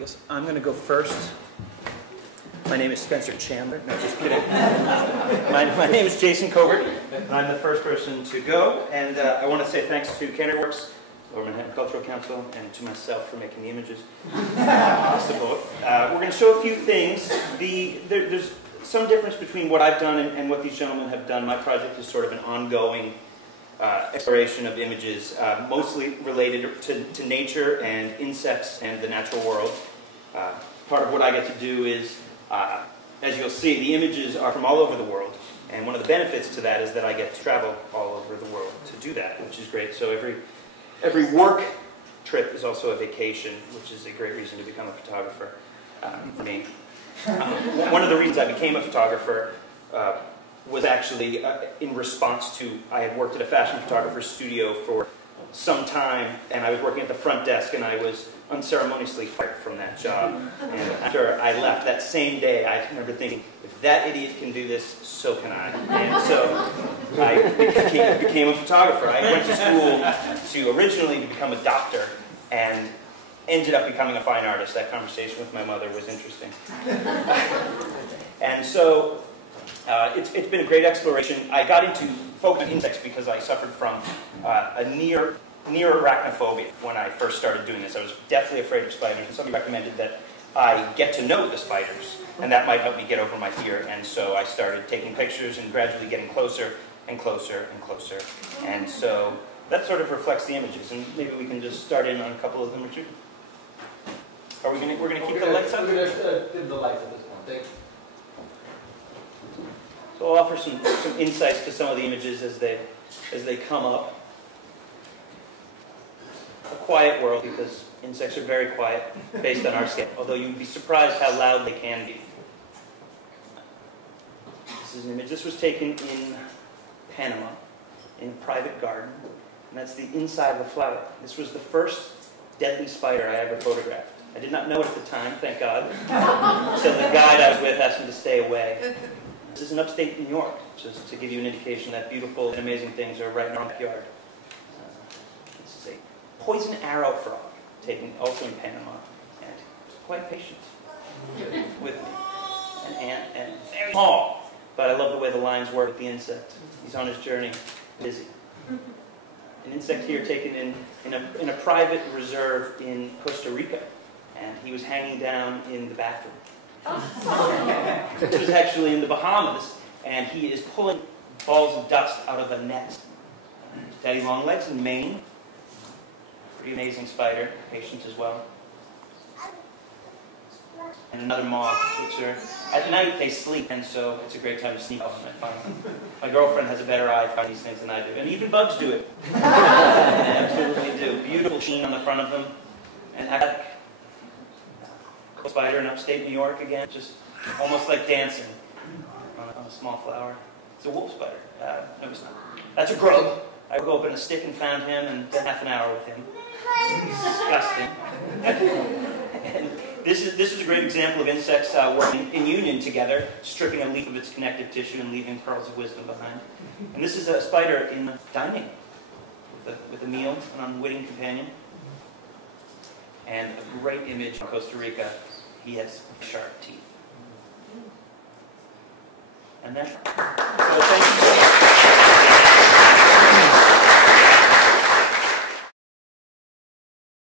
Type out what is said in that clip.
guess I'm going to go first. My name is Spencer Chandler. No, just kidding. My name is Jason Covert, and I'm the first person to go. And I want to say thanks to Cannery Works, Lower Manhattan Cultural Council, and to myself for making the images possible. We're going to show a few things. There's some difference between what I've done and what these gentlemen have done. My project is sort of an ongoing exploration of images, mostly related to nature and insects and the natural world. Part of what I get to do is, as you'll see, the images are from all over the world. And one of the benefits to that is that I get to travel all over the world to do that, which is great. So every work trip is also a vacation, which is a great reason to become a photographer for me. One of the reasons I became a photographer was actually in response to, I had worked at a fashion photographer's studio for some time, and I was working at the front desk, and I was unceremoniously fired from that job. And after I left that same day, I remember thinking, if that idiot can do this, so can I. And so I became a photographer. I went to school to originally become a doctor, and ended up becoming a fine artist. That conversation with my mother was interesting. And so it's been a great exploration. I got into focus on insects because I suffered from a near arachnophobia when I first started doing this. I was deathly afraid of spiders, and somebody recommended that I get to know the spiders, and that might help me get over my fear. And so I started taking pictures and gradually getting closer and closer and closer. And so that sort of reflects the images, and maybe we can just start in on a couple of them or two. Are we gonna? We're gonna keep the lights up. We're gonna dim the lights at this point. Thank you. So I'll offer some insights to some of the images as they come up. A quiet world, because insects are very quiet based on our scale, although you'd be surprised how loud they can be. This is an image. This was taken in Panama, in a private garden, and that's the inside of a flower. This was the first deadly spider I ever photographed. I did not know it at the time, thank God. So the guide I was with asked me to stay away. This is in upstate New York, just to give you an indication that beautiful and amazing things are right in our backyard. This is a poison arrow frog, taken also in Panama, and quite patient with me. An ant, and very small, but I love the way the lines work with the insect. He's on his journey, busy. An insect here taken in a private reserve in Costa Rica, and he was hanging down in the bathroom. This was actually in the Bahamas, and he is pulling balls of dust out of a net. Daddy longlegs in Maine. Pretty amazing spider, patient as well. And another moth, which are, at night they sleep, and so it's a great time to sneak off and find them. My girlfriend has a better eye for these things than I do, and even bugs do it. They absolutely do. Beautiful sheen on the front of them. And I got a spider in upstate New York again, just almost like dancing on a small flower. It's a wolf spider. No, it's not. That's a grub. I woke up in a stick and found him, and spent half an hour with him. Disgusting. And this is a great example of insects working in union together, stripping a leaf of its connective tissue and leaving pearls of wisdom behind. And this is a spider in dining with a meal, an unwitting companion. And a great image from Costa Rica. He has sharp teeth. And then, so thank you.